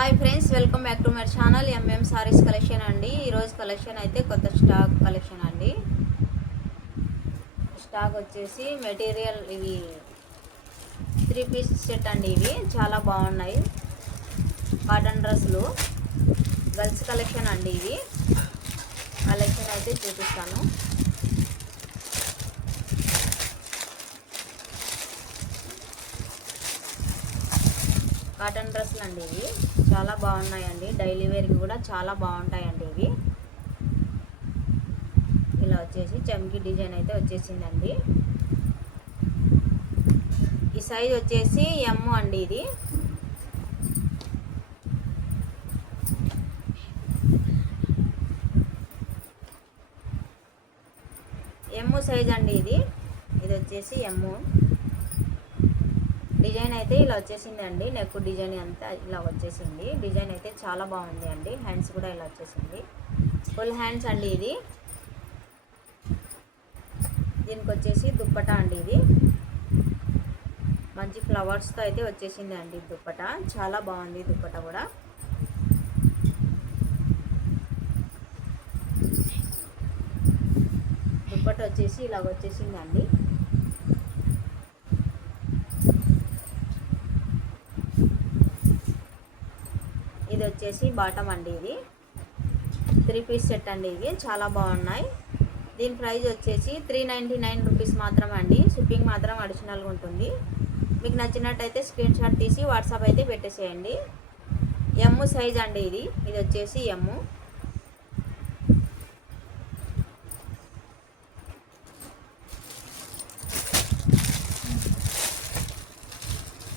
Hi friends, welcome back to my channel MM saris collection అండి. ఈరోజు collection అయితే కొత్త స్టాక్ కలెక్షన్ అండి. స్టాక్ వచ్చేసి మెటీరియల్ ఇవి 3 పీస్ సెట్ అండి. ఇవి చాలా బాగున్నాయి. కాటన్ డ్రెస్సులు గర్ల్స్ కలెక్షన్ అండి. ఇవి కలెక్షన్ అయితే చూపిస్తాను. కాటన్ డ్రెస్సులు అండి. ఇవి చాలా బాగున్నాయండి. డైలీ వేర్కి కూడా చాలా బాగుంటాయండి. ఇవి ఇలా వచ్చేసి చమ్కీ డిజైన్ అయితే వచ్చేసిందండి. ఈ సైజ్ వచ్చేసి ఎమ్ అండి. ఇది ఎమ్ సైజ్ అండి. ఇది వచ్చేసి ఎమ్. డిజైన్ అయితే ఇలా వచ్చేసింది అండి. నెక్ డిజైన్ అంతా ఇలా వచ్చేసింది. డిజైన్ అయితే చాలా బాగుంది అండి. హ్యాండ్స్ కూడా ఇలా వచ్చేసింది. ఫుల్ హ్యాండ్స్ అండి. ఇది దీనికి వచ్చేసి దుప్పటా అండి. ఇది మంచి ఫ్లవర్స్తో అయితే వచ్చేసింది అండి. దుప్పటా చాలా బాగుంది. దుప్పటా కూడా దుప్పటా వచ్చేసి ఇలా వచ్చేసింది అండి. ఇది వచ్చేసి బాటమ్ అండి. ఇది 3 పీస్ సెట్ అండి. ఇవి చాలా బాగున్నాయి. దీని ప్రైస్ వచ్చేసి 399 రూపీస్ మాత్రం అండి. షిప్పింగ్ మాత్రం అడిషనల్గా ఉంటుంది. మీకు నచ్చినట్టయితే స్క్రీన్ షాట్ తీసి వాట్సాప్ అయితే పెట్టేసేయండి. ఎమ్ సైజ్ అండి. ఇది వచ్చేసి ఎమ్.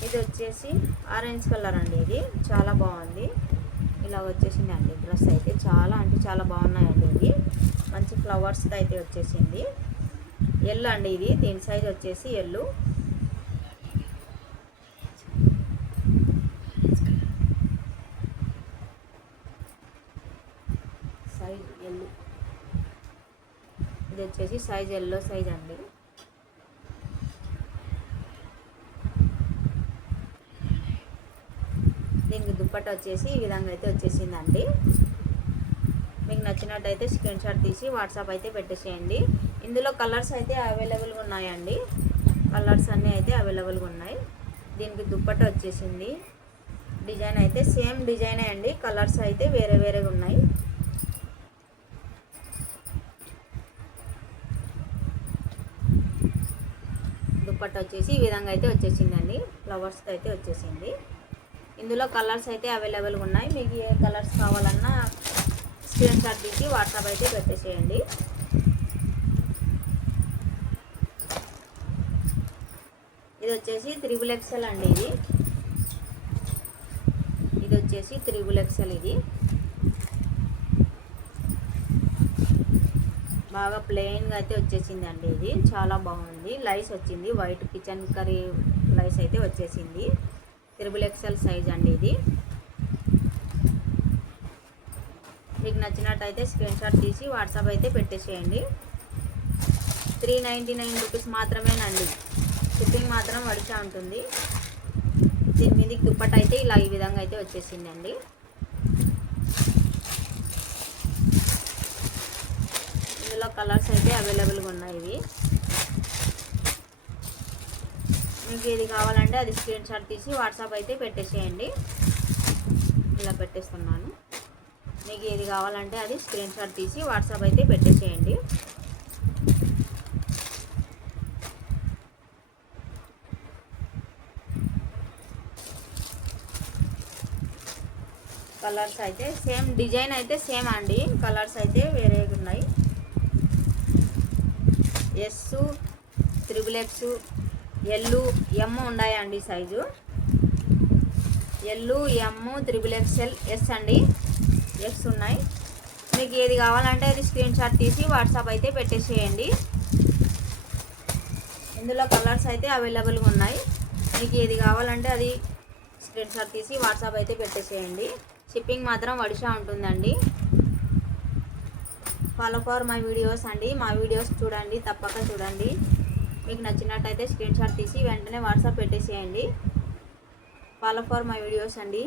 ఇది వచ్చేసి ఆరెంజ్ కలర్ అండి. ఇది చాలా బాగుంది. ఇలా వచ్చేసింది అండి. డ్రెస్ అయితే చాలా అంటే చాలా బాగున్నాయండి. ఇది మంచి ఫ్లవర్స్తో అయితే వచ్చేసింది. ఎల్ అండి. ఇది దీని సైజ్ వచ్చేసి ఎల్లు. సైజ్ ఎల్లు. ఇది వచ్చేసి సైజ్ ఎల్లో సైజ్ అండి. దీనికి దుప్పట వచ్చేసి ఈ విధంగా అయితే వచ్చేసిందండి. మీకు నచ్చినట్టయితే స్క్రీన్ షాట్ తీసి వాట్సాప్ అయితే పెట్టేసేయండి. ఇందులో కలర్స్ అయితే అవైలబుల్గా ఉన్నాయండి. కలర్స్ అన్నీ అయితే అవైలబుల్గా ఉన్నాయి. దీనికి దుప్పట వచ్చేసింది. డిజైన్ అయితే సేమ్ డిజైనే అండి. కలర్స్ అయితే వేరే వేరేగా ఉన్నాయి. దుప్పట వచ్చేసి ఈ విధంగా అయితే వచ్చేసిందండి. ఫ్లవర్స్తో అయితే వచ్చేసింది. ఇందులో కలర్స్ అయితే అవైలబుల్గా ఉన్నాయి. మీకు ఏ కలర్స్ కావాలన్నా స్క్రీన్ షాట్ తీసి వాట్సాప్ అయితే పెట్టేసేయండి. ఇది వచ్చేసి 3 XL అండి. ఇది వచ్చేసి 3 XL. ఇది బాగా ప్లెయిన్గా అయితే వచ్చేసింది అండి. ఇది చాలా బాగుంది. లైస్ వచ్చింది. వైట్ కిచెన్ కర్రీ లైస్ అయితే వచ్చేసింది. 3 XL సైజ్ అండి. ఇది మీకు నచ్చినట్టయితే స్క్రీన్ షాట్ తీసి వాట్సాప్ అయితే పెట్టేసేయండి. 399 రూపీస్ మాత్రమేనండి. షిప్పింగ్ మాత్రం వడిచా ఉంటుంది. దీని మీదకి దుప్పట అయితే ఇలా ఈ విధంగా అయితే వచ్చేసిందండి. ఇందులో కలర్స్ అయితే అవైలబుల్గా ఉన్నాయి. ఇవి మీకు ఏది కావాలంటే అది స్క్రీన్ షాట్ తీసి వాట్సాప్ అయితే పెట్టేసేయండి. ఇలా పెట్టేస్తున్నాను. మీకు ఏది కావాలంటే అది స్క్రీన్ షాట్ తీసి వాట్సాప్ అయితే పెట్టేసేయండి. కలర్స్ అయితే సేమ్ డిజైన్ అయితే సేమ్ అండి. కలర్స్ అయితే వేరేగా ఉన్నాయి. ఎస్, 3X, ఎల్లు, ఎమ్ ఉన్నాయండి. సైజు ఎల్లు, ఎమ్, 3 XL, ఎస్ అండి. ఎస్ ఉన్నాయి. మీకు ఏది కావాలంటే అది స్క్రీన్ షాట్ తీసి వాట్సాప్ అయితే పెట్టేసేయండి. ఇందులో కలర్స్ అయితే అవైలబుల్గా ఉన్నాయి. మీకు ఏది కావాలంటే అది స్క్రీన్ షాట్ తీసి వాట్సాప్ అయితే పెట్టేసేయండి. షిప్పింగ్ మాత్రం వడిషా ఉంటుందండి. ఫాలో ఫర్ మై వీడియోస్ అండి. మా వీడియోస్ చూడండి, తప్పక చూడండి. మీకు నచ్చినట్టయితే స్క్రీన్ షాట్ తీసి వెంటనే వాట్సాప్ పెట్టేసేయండి. ఫాలో ఫర్ మై వీడియోస్ అండి.